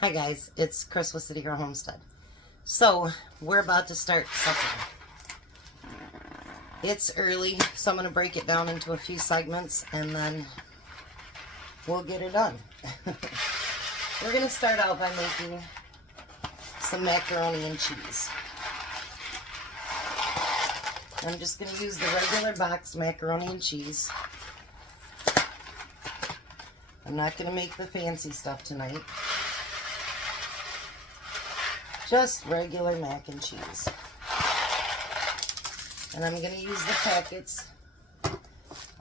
Hi guys, it's Chris with City Girl Homestead. So, we're about to start supper. It's early, so I'm going to break it down into a few segments and then we'll get it done. We're going to start out by making some macaroni and cheese. I'm just going to use the regular box macaroni and cheese. I'm not going to make the fancy stuff tonight. Just regular mac and cheese. And I'm going to use the packets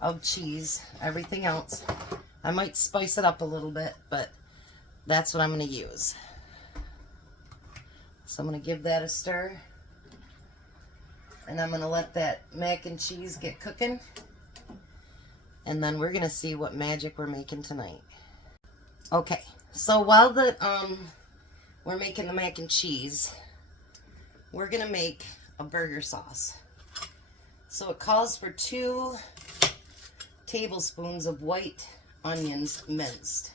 of cheese. Everything else, I might spice it up a little bit, but that's what I'm going to use. So I'm going to give that a stir. And I'm going to let that mac and cheese get cooking. And then we're going to see what magic we're making tonight. Okay, so while we're making the mac and cheese, we're going to make a burger sauce. So it calls for 2 tablespoons of white onions minced.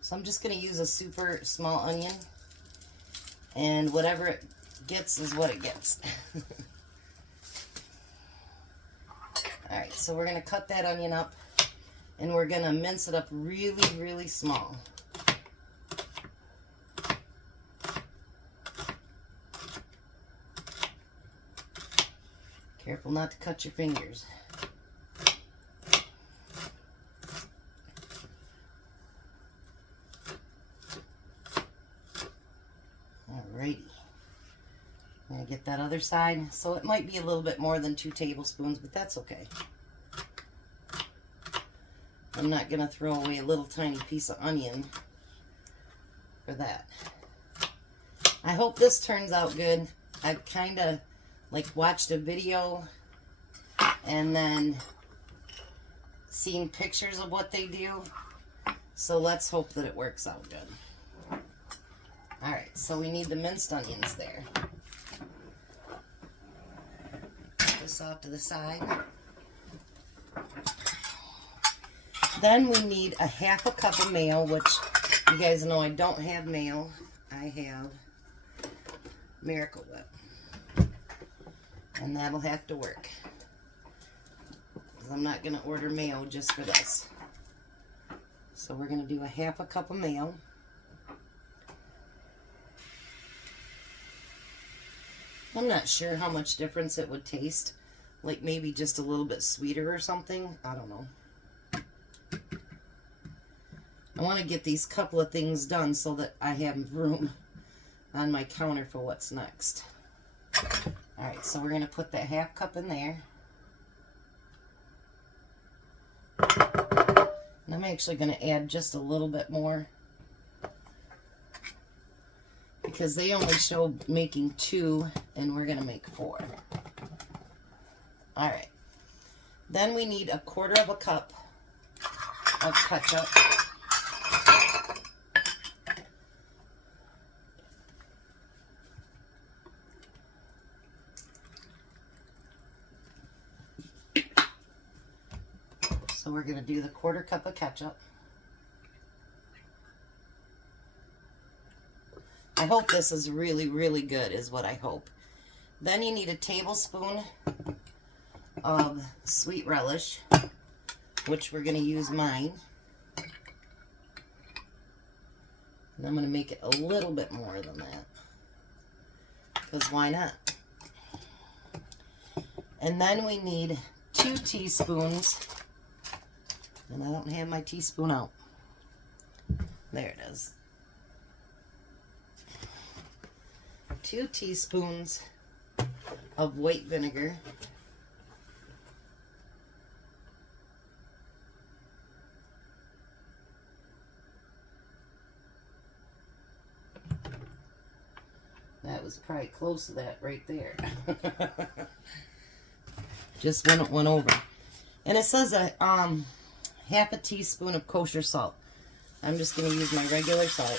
So I'm just going to use a super small onion, and whatever it gets is what it gets. Alright, so we're going to cut that onion up, and we're going to mince it up really, really small. Careful not to cut your fingers. Alrighty. I'm going to get that other side. So it might be a little bit more than 2 tablespoons, but that's okay. I'm not going to throw away a little tiny piece of onion for that. I hope this turns out good. I've kind of watched a video and then seen pictures of what they do. So let's hope that it works out good. Alright, so we need the minced onions there. Put this off to the side. Then we need a 1/2 cup of mayo, which you guys know I don't have mayo. I have Miracle Whip. And that'll have to work. I'm not going to order mayo just for this. So we're going to do a 1/2 cup of mayo. I'm not sure how much difference it would taste. Like maybe just a little bit sweeter or something. I don't know. I want to get these couple of things done so that I have room on my counter for what's next. Alright, so we're going to put that 1/2 cup in there. And I'm actually going to add just a little bit more, because they only show making 2 and we're going to make 4. Alright. Then we need 1/4 cup of ketchup. So we're going to do the 1/4 cup of ketchup. I hope this is really, really good, is what I hope. Then you need a tablespoon of sweet relish, which we're going to use mine. And I'm going to make it a little bit more than that, because why not? And then we need 2 teaspoons. And I don't have my teaspoon out. There it is. 2 teaspoons of white vinegar. That was probably close to that right there. Just when it went over. And it says a 1/2 teaspoon of kosher salt. I'm just going to use my regular salt.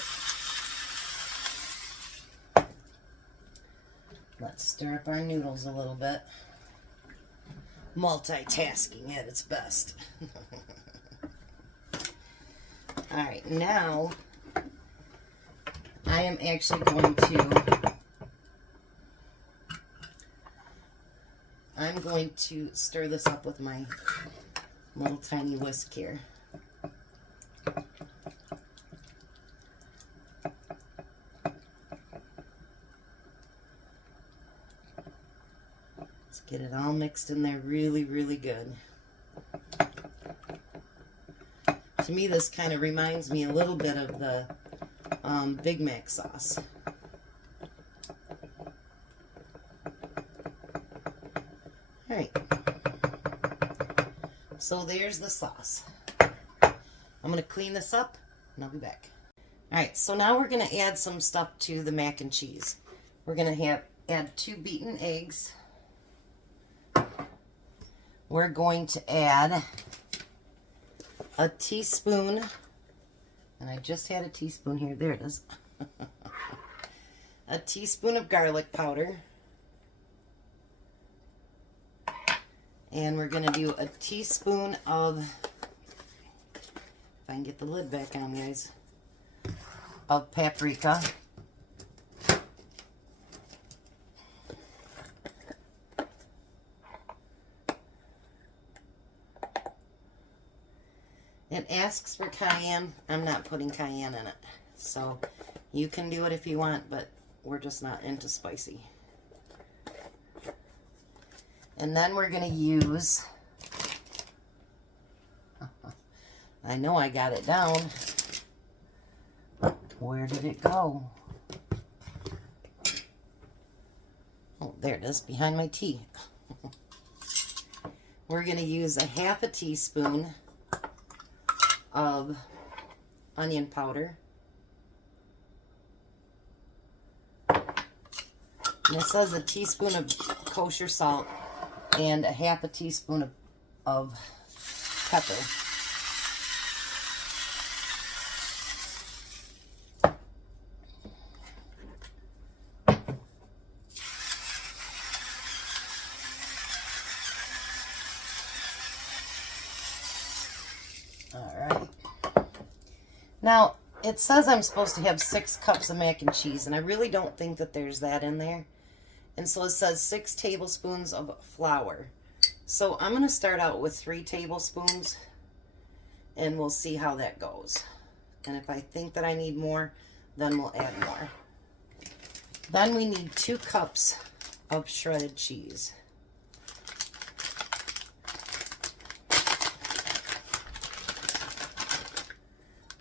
Let's stir up our noodles a little bit. Multitasking at its best. Alright, now am actually going to, stir this up with my little tiny whisk here. Let's get it all mixed in there really, really good. To me, this kind of reminds me a little bit of the Big Mac sauce. Alright, so there's the sauce. I'm going to clean this up and I'll be back. Alright, so now we're going to add some stuff to the mac and cheese. We're going to add 2 beaten eggs. We're going to add a teaspoon, and I just had a teaspoon here, there it is, a teaspoon of garlic powder, and we're going to do a teaspoon of, if I can get the lid back on, guys, of paprika. It asks for cayenne. I'm not putting cayenne in it. So you can do it if you want, but we're just not into spicy. And then we're going to use, I know I got it down. Where did it go? Oh, there it is, behind my tea. We're going to use a half a teaspoon of onion powder. And it says a teaspoon of kosher salt and a half a teaspoon of pepper. Alright. Now, it says I'm supposed to have 6 cups of mac and cheese, and I really don't think that there's that in there. And so it says 6 tablespoons of flour. So I'm going to start out with 3 tablespoons, and we'll see how that goes. And if I think that I need more, then we'll add more. Then we need 2 cups of shredded cheese.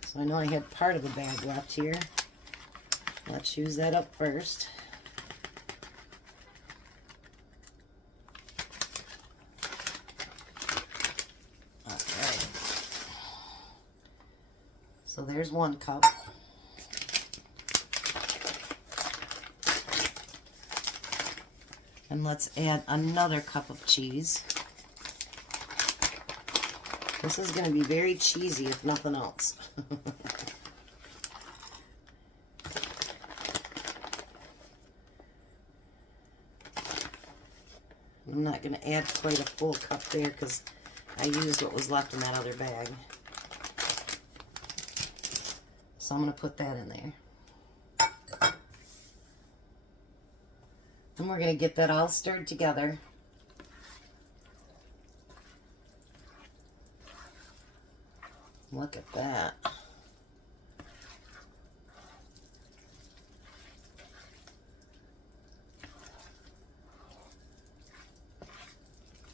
So I know I had part of the bag left here. Let's use that up first. Alright. So there's 1 cup. And let's add another cup of cheese. This is going to be very cheesy if nothing else. I'm not going to add quite a full cup there because I used what was left in that other bag. So I'm going to put that in there. And we're going to get that all stirred together. Look at that.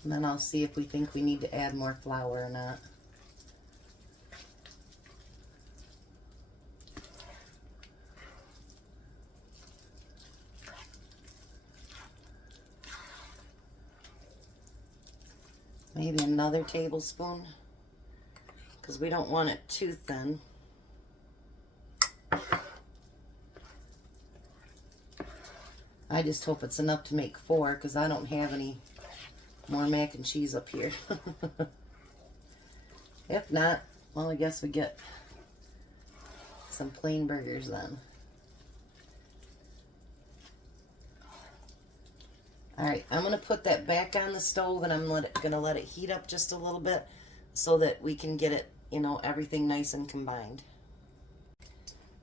And then I'll see if we think we need to add more flour or not. Maybe another tablespoon, because we don't want it too thin. I just hope it's enough to make 4, because I don't have any more mac and cheese up here. If not, well, I guess we get some plain burgers then. Alright, I'm going to put that back on the stove, and I'm going to let it heat up just a little bit so that we can get it, you know, everything nice and combined.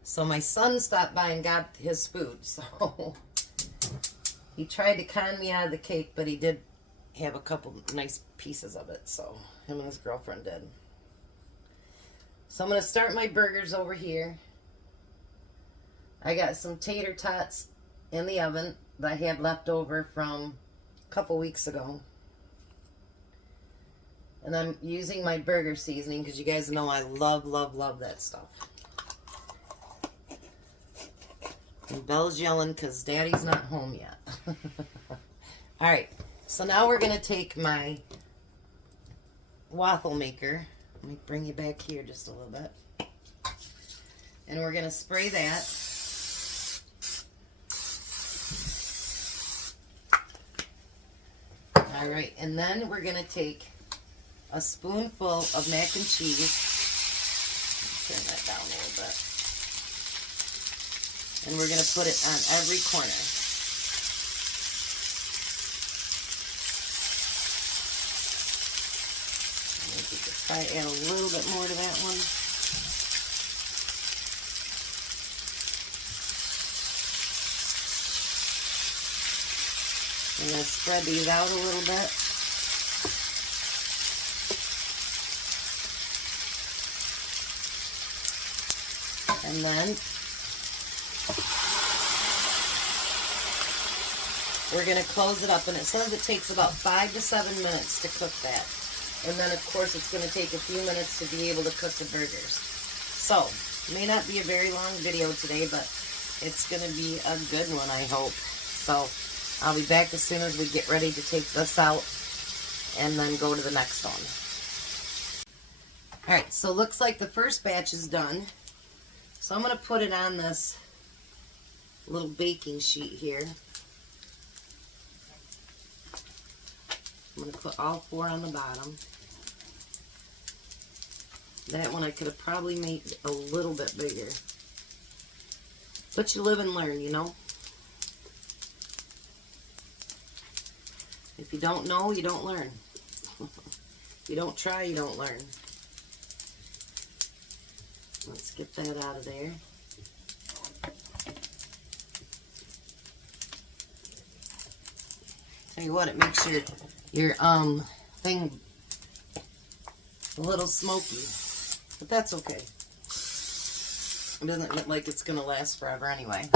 So my son stopped by and got his food. So he tried to con me out of the cake, but he did have a couple nice pieces of it. So him and his girlfriend did. So I'm going to start my burgers over here. I got some tater tots in the oven that I had left over from a couple weeks ago. And I'm using my burger seasoning because you guys know I love, love, love that stuff. And Belle's yelling because Daddy's not home yet. Alright, so now we're going to take my waffle maker. Let me bring you back here just a little bit. And we're going to spray that. Alright, and then we're going to take a spoonful of mac and cheese. Turn that down a little bit. And we're going to put it on every corner. Maybe we could try to add a little bit more to that one. I'm going to spread these out a little bit. And then we're going to close it up. And it says it takes about 5 to 7 minutes to cook that. And then, of course, it's going to take a few minutes to be able to cook the burgers. So, it may not be a very long video today, but it's going to be a good one, I hope. So, I'll be back as soon as we get ready to take this out and then go to the next one. Alright, so looks like the first batch is done. So I'm going to put it on this little baking sheet here. I'm going to put all 4 on the bottom. That one I could have probably made a little bit bigger. But you live and learn, you know. If you don't know, you don't learn. If you don't try, you don't learn. Let's get that out of there. Tell you what, it makes your thing a little smoky, but that's okay. It doesn't look like it's gonna last forever anyway.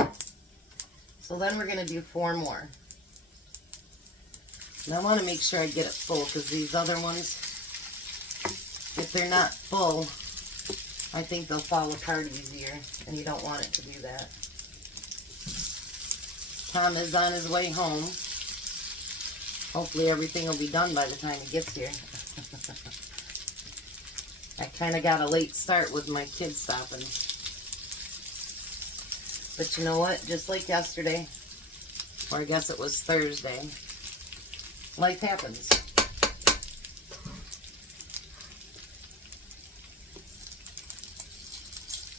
So then we're gonna do 4 more. And I want to make sure I get it full because these other ones, if they're not full, I think they'll fall apart easier, and you don't want it to do that. Tom is on his way home. Hopefully everything will be done by the time he gets here. I kind of got a late start with my kids stopping. But you know what? Just like yesterday, or I guess it was Thursday, life happens.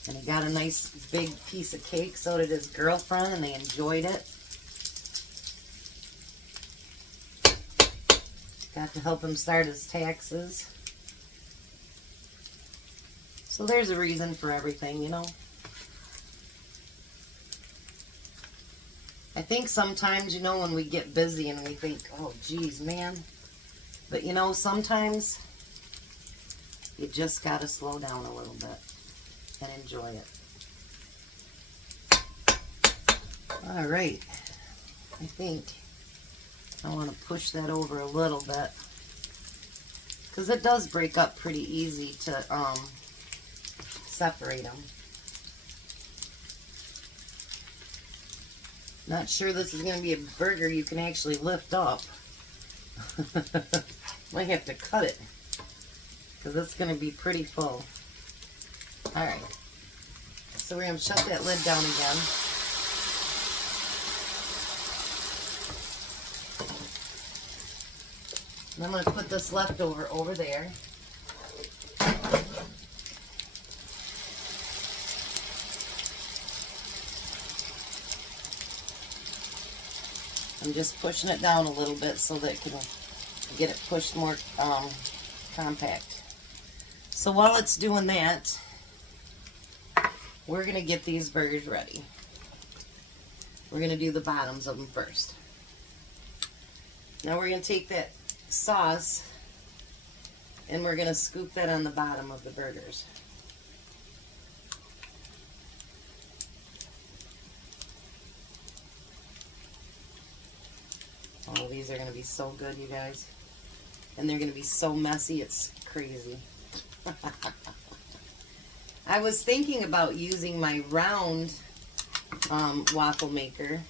And he got a nice big piece of cake, so did his girlfriend, and they enjoyed it. Got to help him start his taxes. So there's a reason for everything, you know. I think sometimes, you know, when we get busy and we think, oh, geez, man. But, you know, sometimes you just got to slow down a little bit and enjoy it. All right. I think I want to push that over a little bit because it does break up pretty easy to separate them. Not sure this is going to be a burger you can actually lift up. Might have to cut it because it's going to be pretty full. Alright, so we're going to shut that lid down again. And I'm going to put this leftover over there. I'm just pushing it down a little bit so that it can get it pushed more compact. So while it's doing that, we're going to get these burgers ready. We're going to do the bottoms of them first. Now we're going to take that sauce and we're going to scoop that on the bottom of the burgers. Oh, these are going to be so good, you guys. And they're going to be so messy, it's crazy. I was thinking about using my round waffle maker.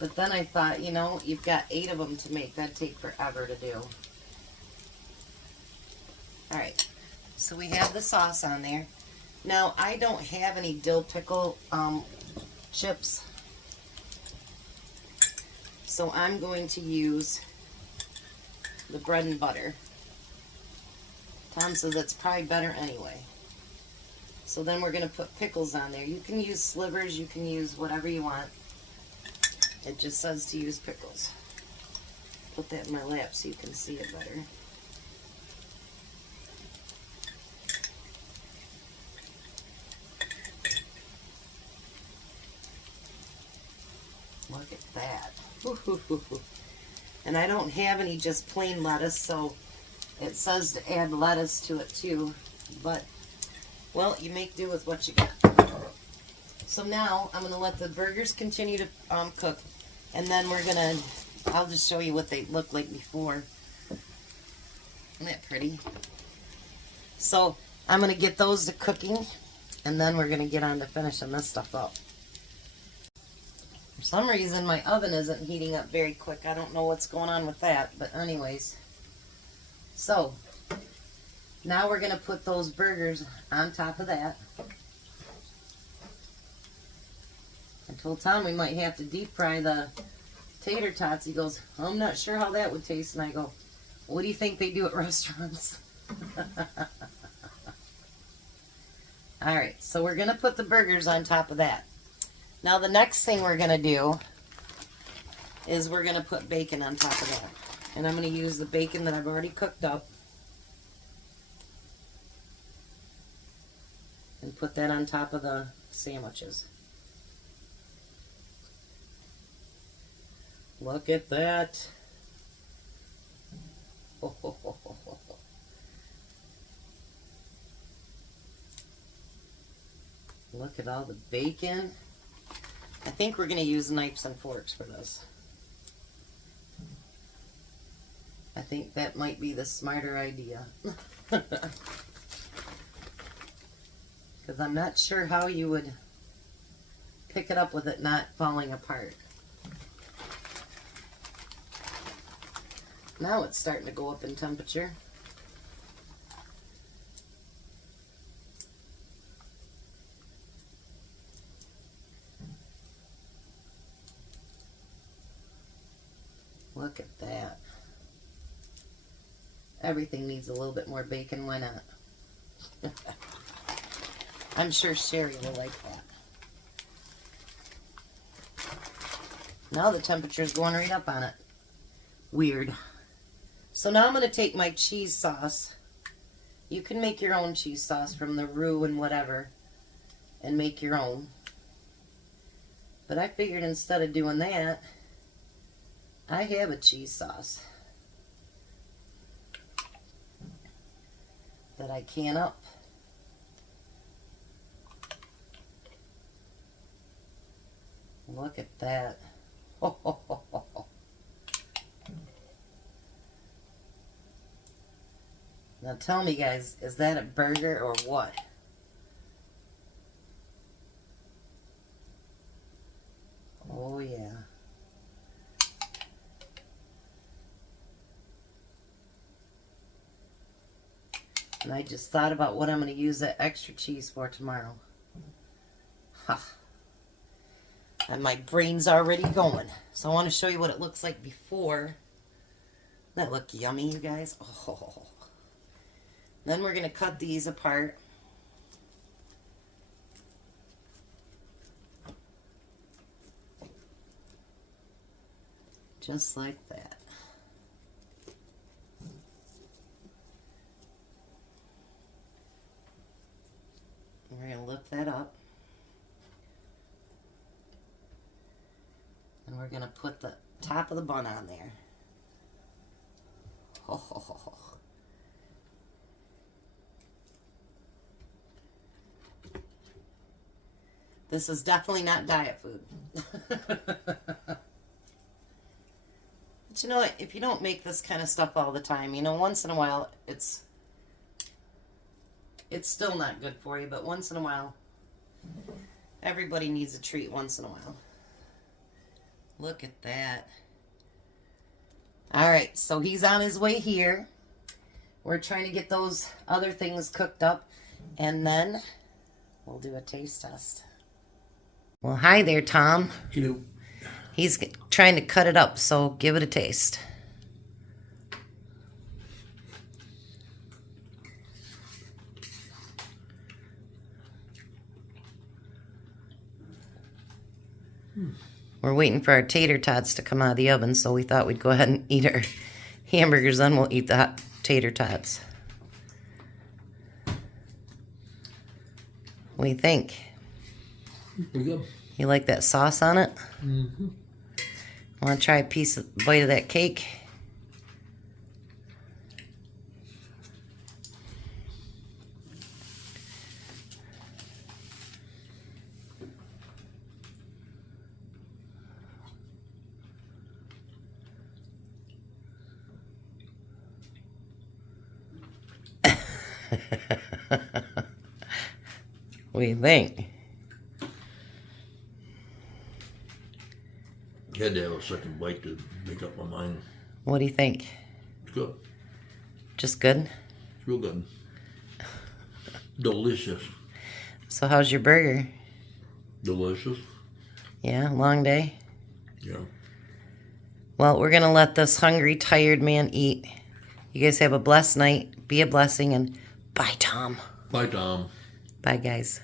But then I thought, you know, you've got 8 of them to make. That'd take forever to do. Alright, so we have the sauce on there. Now, I don't have any dill pickle chips. So I'm going to use the bread and butter. Tom says that's probably better anyway. So then we're going to put pickles on there. You can use slivers, you can use whatever you want. It just says to use pickles. Put that in my lap so you can see it better. Look at that. And I don't have any just plain lettuce, so it says to add lettuce to it too. But, well, you make do with what you got. So now I'm going to let the burgers continue to cook. And then we're going to, I'll just show you what they looked like before. Isn't that pretty? So I'm going to get those to cooking. And then we're going to get on to finishing this stuff up. For some reason, my oven isn't heating up very quick. I don't know what's going on with that. But anyways. So, now we're going to put those burgers on top of that. I told Tom we might have to deep fry the tater tots. He goes, I'm not sure how that would taste. And I go, what do you think they do at restaurants? Alright, so we're going to put the burgers on top of that. Now the next thing we're going to do is we're going to put bacon on top of that. And I'm going to use the bacon that I've already cooked up. And put that on top of the sandwiches. Look at that. Look at all the bacon. I think we're going to use knives and forks for this. I think that might be the smarter idea. Because I'm not sure how you would pick it up with it not falling apart. Now it's starting to go up in temperature. Look at that. Everything needs a little bit more bacon, why not? I'm sure Sherry will like that. Now the temperature's going right up on it. Weird. So now I'm going to take my cheese sauce. You can make your own cheese sauce from the roux and whatever and make your own. But I figured instead of doing that, I have a cheese sauce that I can up. Look at that. Now tell me guys, is that a burger or what? Oh yeah. And I just thought about what I'm going to use that extra cheese for tomorrow. Ha. And my brain's already going. So I want to show you what it looks like before. That look yummy, you guys. Oh. Then we're going to cut these apart. Just like that. We're going to lift that up. we're going to put the top of the bun on there. Ho, ho, ho, ho. This is definitely not diet food. But you know what? If you don't make this kind of stuff all the time, you know, once in a while, it's still not good for you, but once in a while, everybody needs a treat once in a while. Look at that. All right, so he's on his way here. We're trying to get those other things cooked up, and then we'll do a taste test. Well, hi there, Tom. Hello. He's trying to cut it up, so give it a taste. We're waiting for our tater tots to come out of the oven, so we thought we'd go ahead and eat our hamburgers, then we'll eat the hot tater tots. What do you think? Pretty good. You like that sauce on it? Mm-hmm. Want to try a bite of that cake? What do you think? Had to have a second bite to make up my mind. What do you think? It's good. Just good? It's real good. Delicious. So how's your burger? Delicious. Yeah, long day? Yeah. Well, we're going to let this hungry, tired man eat. You guys have a blessed night. Be a blessing, and bye, Tom. Bye, Tom. Bye, guys.